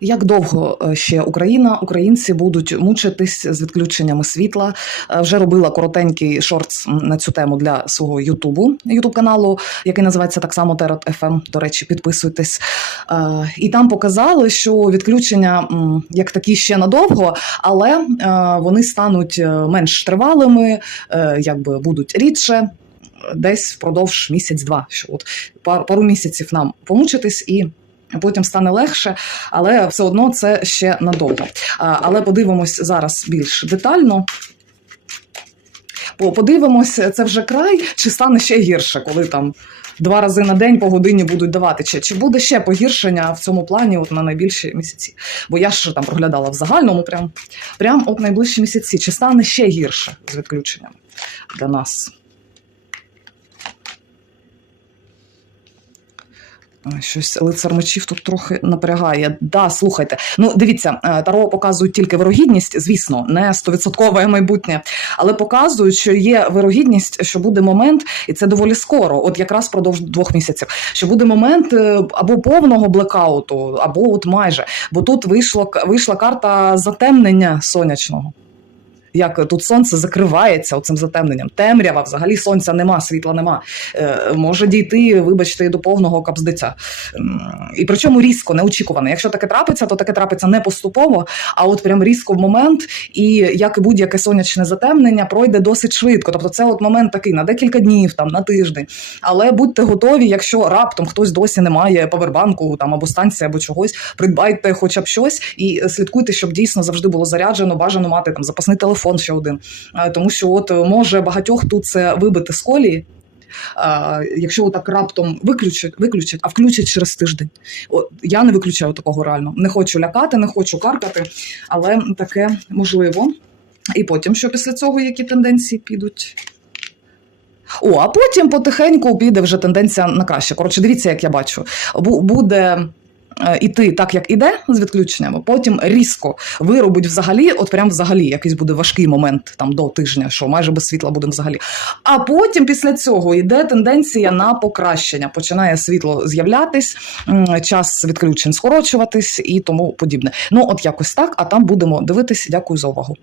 Як довго е, ще Україна, українці будуть мучитись з відключеннями світла? Е, Вже робила коротенький шортс на цю тему для свого Ютубу, Ютуб каналу, який називається так само Терот ФМ. До речі, підписуйтесь. Е, І там показали, що відключення як такі ще надовго, але вони стануть менш тривалими, якби будуть рідше. Десь впродовж місяць-два. Що от пар- пару місяців нам помучитись і Потім стане легше, але все одно це ще надовго. Але подивимось зараз більш детально. По- Подивимось, це вже край, чи стане ще гірше, коли там два рази на день по годині будуть давати. Чи, чи буде ще погіршення в цьому плані от на найбільші місяці? Бо я ж там проглядала в загальному, прям, прям от найближчі місяці. Чи стане ще гірше з відключенням для нас? Щось лицар мечів тут трохи напрягає. Да, слухайте. Ну, дивіться, е, Таро показують тільки вирогідність, звісно, не стовідсоткове майбутнє, але показують, що є вирогідність, що буде момент, і це доволі скоро, от якраз впродовж двох місяців, що буде момент е, або повного блекауту, або от майже. Бо тут вийшло вийшла карта затемнення сонячного. Як тут сонце закривається оцим затемненням. Темрява, взагалі сонця нема, світла нема. Е, може дійти, вибачте, до повного капздиця. І причому різко, неочікувано. Якщо таке трапиться, то таке трапиться не поступово, а от прям різко в момент, і як і будь-яке сонячне затемнення, пройде досить швидко. Тобто, це от момент такий на декілька днів, там на тиждень. Але будьте готові, якщо раптом хтось досі не має павербанку там або станції, або чогось, придбайте хоча б щось і слідкуйте, щоб дійсно завжди було заряджено. Бажано мати там запасний телефон ще один. Е, Тому що от е, може багатьох тут це вибити з колії. Якщо так раптом виключать, виключать, а включать через тиждень. О, я не виключаю такого реально. Не хочу лякати, не хочу каркати, але таке можливо. І потім, що після цього, які тенденції підуть. О, а потім потихеньку піде вже тенденція на краще. Коротше, дивіться, як я бачу. Буде е, іти так, як іде з відключеннями, потім різко виробить взагалі, от прям взагалі якийсь буде важкий момент там до тижня, що майже без світла будемо взагалі. А потім після цього йде тенденція на покращення. Починає світло з'являтись, час відключень скорочуватись і тому подібне. Ну, от якось так, а там будемо дивитись. Дякую за увагу.